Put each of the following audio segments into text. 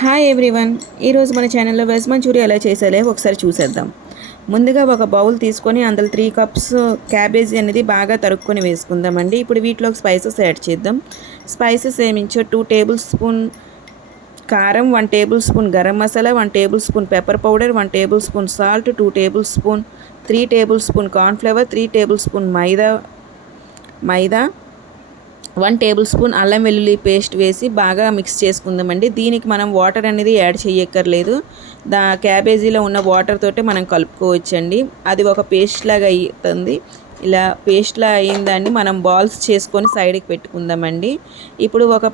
Hi everyone, ఈరోజు మన ఛానల్లో వెజ్ మంచూరియా ఎలా చేసేలే ఒకసారి చూసేద్దాం. ముందుగా ఒక బౌల్ తీసుకొని అందులో 3 కప్స్ క్యాబేజీ అనేది బాగా తరుక్కొని వేసుకుందామండి. ఇప్పుడు వీటిలోకి స్పైసెస్ యాడ్ చేద్దాం. స్పైసెస్ ఏమించో 2 టేబుల్ స్పూన్ కారం, 1 tablespoon garam masala, 1 tablespoon pepper powder, 1 tablespoon salt, 2 tablespoon 3 tablespoon cornflour, 3 tablespoon maida 1 tablespoon అల్లం వెల్లుల్లి పేస్ట్ వేసి బాగా మిక్స్ చేసుకుందామండి. దీనికి మనం వాటర్ అనేది యాడ్ చేయక్కర్లేదు. క్యాబేజీలో ఉన్న వాటర్ తోటే మనం కలుపుకోవచ్చండి. అది ఒక పేస్ట్ లాగా అవుతుంది. ఇలా పేస్ట్లా అయిన దాన్ని మనం బాల్స్ చేసుకొని సైడ్కి పెట్టుకుందామండి. ఇప్పుడు ఒక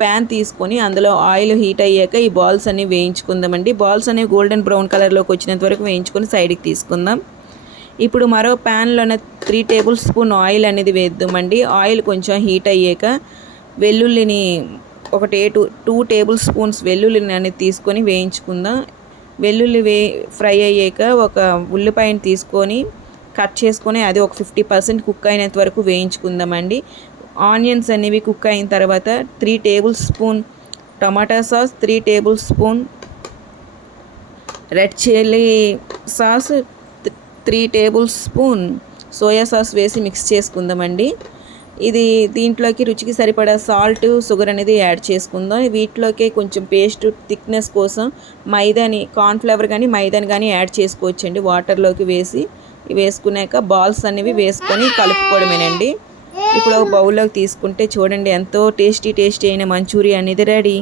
ప్యాన్ తీసుకొని అందులో ఆయిల్ హీట్ అయ్యాక ఈ బాల్స్ అన్ని వేయించుకుందామండి. బాల్స్ అనేవి గోల్డెన్ బ్రౌన్ కలర్లోకి వచ్చినంత వరకు వేయించుకొని సైడ్కి తీసుకుందాం. ఇప్పుడు మరో ప్యాన్లోనే 3 టేబుల్ స్పూన్ ఆయిల్ అనేది వేద్దామండి. ఆయిల్ కొంచెం హీట్ అయ్యాక వెల్లుల్లిని 2 టేబుల్ స్పూన్స్ వెల్లుల్లిని అనేది తీసుకొని వేయించుకుందాం. వెల్లుల్లి ఫ్రై అయ్యాక ఒక ఉల్లిపాయని తీసుకొని కట్ చేసుకొని అది ఒక 50% కుక్ అయినంత వరకు వేయించుకుందామండి. ఆనియన్స్ అనేవి కుక్ అయిన తర్వాత 3 టేబుల్ స్పూన్ టమాటా sauce, 3 table spoon red chilli sauce, 3 table spoon soya sauce వేసి మిక్స్ చేసుకుందామండి. దీంట్లోకి రుచికి సరిపడా సాల్ట్, షుగర్ అనేది యాడ్ చేసుకుందాం. వీటిలోకి కొంచెం పేస్ట్ థిక్నెస్ కోసం కార్న్ఫ్లవర్ కానీ మైదాని కానీ యాడ్ చేసుకోవచ్చండి. వాటర్లోకి వేసుకున్నాక బాల్స్ అనేవి వేసుకొని కలుపుకోవడమేనండి. ఇప్పుడు ఒక బౌల్లోకి తీసుకుంటే చూడండి ఎంతో టేస్టీ అయిన మంచూరియా అనేది రెడీ.